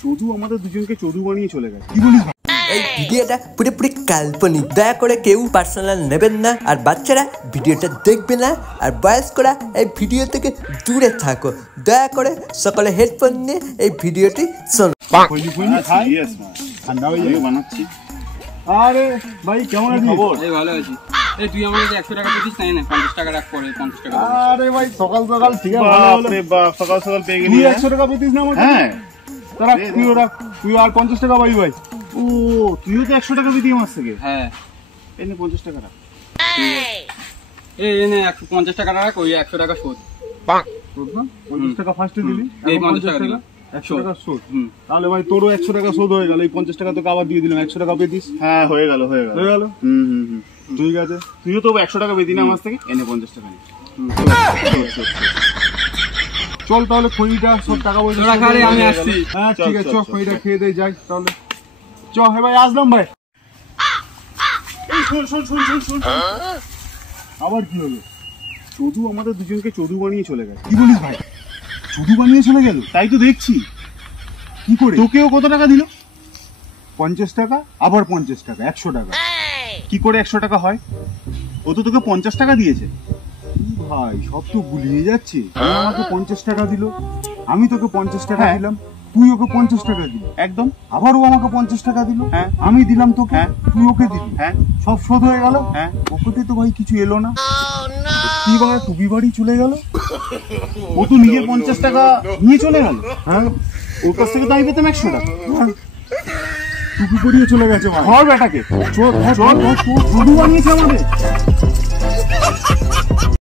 চোদু আমাদের দুজনকে চোদু বানিয়ে চলে গেছে। কি বলিস? এই ভিডিওটা পুরোপুরি কাল্পনিক, দয়া করে কেউ পার্সোনাল নেবেন না। আর বাচ্চারা ভিডিওটা দেখবে না, আর বয়স্করা এই ভিডিও থেকে দূরে থাকো। দয়া করে সকলে হেডফোন নিয়ে এই ভিডিওটি শোনো। ঠান্ডা হয়ে যাবে বানাচ্ছি। আরে ভাই কেমন আছিস? খবর? এই ভালো আছি। এই তুই আমাকে 100 টাকা দিস না, 50 টাকা রাখ, পরে 50 টাকা। আরে ভাই সকাল সকাল ঠিক আছে, বাপ রে বাপ, সকাল সকাল পেয়ে গেলি। 100 টাকা পেতিস না আমাকে? হ্যাঁ, তারা তুই আর 50 টাকা পাই ভাই। ও তুইও তো 100 টাকা পেতি আমার থেকে। হ্যাঁ, এনে 50 টাকা রাখ। এই এনে 150 টাকা রাখ, ওই 100 টাকা শোধ। 50 টাকা ফার্স্টে দিলি, এই 50 টাকা দিলাম, 100 টাকা শোধ। তাহলে ভাই তোরও 100 টাকা শোধ হয়ে গেল। এই 50 টাকা তোকে আবার দিয়ে দিলাম, 100 টাকা পেতিস। হ্যাঁ হয়ে গেল। ঠিক আছে, তুইও তো 100 টাকা পেতি না আমার থেকে। এনে 50 টাকা নে। চল তাহলে খড়িটা সব টাকা পয়সা আমি আসছি। হ্যাঁ ঠিক আছে, চল খড়িটা খেয়ে দিয়ে যাই তাহলে। চ হে ভাই, আসলাম ভাই। শোন। আবার কি হলো? চোদু আমাদের দুজনকে চোদু বানিয়ে চলে গেছে। কি বলিস ভাই? চুদু বানিয়ে চলে গেল? তাই তো দেখছি। কি করে? তোকেও কত টাকা দিল? 50 টাকা, আবার 50 টাকা, 100 টাকা। কি করে 100 টাকা হয়? ও তো তোকে 50 টাকা দিয়েছে। ভাই সব তো গুলিয়ে যাচ্ছে। ও আমাকে 50 টাকা দিল, আমি তোকে 50 টাকা দিলাম, তুই ওকে 50 টাকা দিলি। একদম। আবার ও আমাকে 50 টাকা দিল, হ্যাঁ। আমি দিলাম তোকে, হ্যাঁ। তুই ওকে দিলি, হ্যাঁ। সব শোধ হয়ে গেল। হ্যাঁ। ওকে তো ভাই কিছু এলো না। কি বাবা, টুপি বাড়ি চলে গেল। ও তো নিজের 50 টাকা নিয়ে চলে গেল। হ্যাঁ, ওর কাছ থেকে তো আমি পেতাম 100 টাকা। হ্যাঁ। টুপি পরিয়ে চলে গেছে ভাই। ধর বেটাকে। চোদ বানিয়েছে আমাদের।